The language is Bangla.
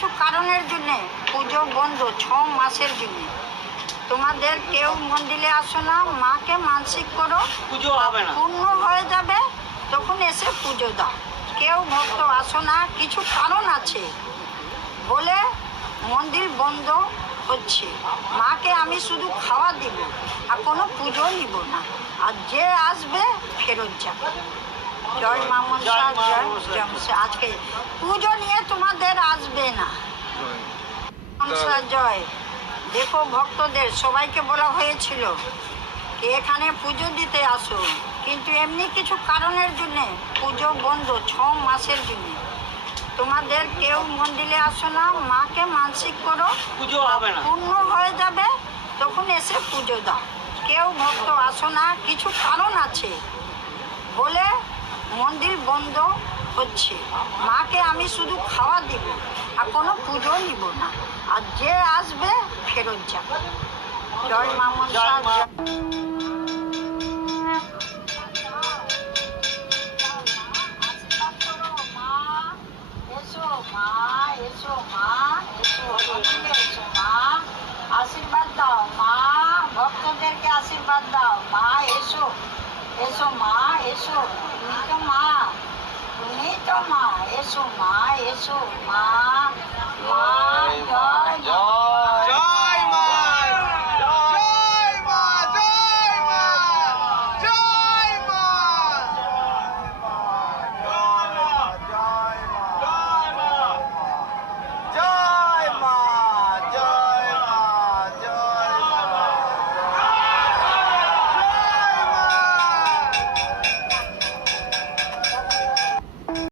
কিছু কারণের জন্যে পুজো বন্ধ 6 মাসের জন্য। তোমাদের কেউ মন্দিরে আসো না, মাকে মানসিক করো, পুজো হবে না। পূর্ণ হয়ে যাবে, তখন এসে পুজো দাও। কেউ ভক্ত আসো না, কিছু কারণ আছে বলে মন্দির বন্ধ হচ্ছে। মাকে আমি শুধু খাওয়া দিব আর কোনো পুজো নিব না, আর যে আসবে ফেরত যাবে। জয় মা মনসা, জয় জয় মনসা। আজকে পুজো নিয়ে তোমাদের আসবে না। মনসা জয়। দেখো ভক্তদের সবাইকে বলা হয়েছিল কি এখানে পুজো দিতে আসো, কিন্তু এমনি কিছু কারণের জন্যে পুজো বন্ধ 6 মাসের জন্য। তোমাদের কেউ মন্দিরে আসো না, মাকে মানসিক করো, পুজো হবে না। পূর্ণ হয়ে যাবে, তখন এসে পুজো দাও। কেউ ভক্ত আসো না, কিছু কারণ আছে বলে মন্দির বন্ধ হচ্ছে। মাকে আমি শুধু খাওয়া দিব আর কোনো পুজো নিব না, আর যে আসবে ফেরত যাবে। জয় মা মনসা জয়। আশীর্বাদ দাও মা, ভক্তদেরকে আশীর্বাদ দাও। মা এসো, এসো মা এসো, তুমি তো মা, তুমি তো মা, এসো মা, এসো মা।